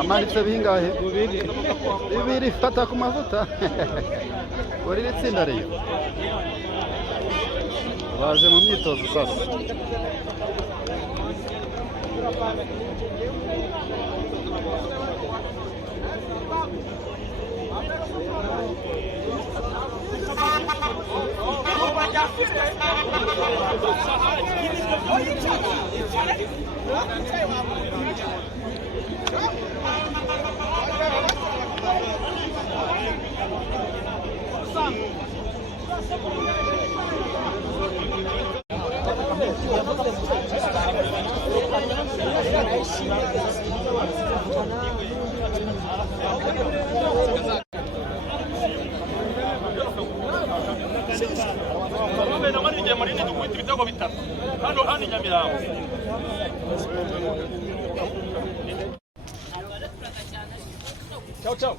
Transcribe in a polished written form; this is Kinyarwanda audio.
amanitse bingahe bibiri fata ku mavuta uri itsinda rero baje mu myitozo sasa Ciao ciao.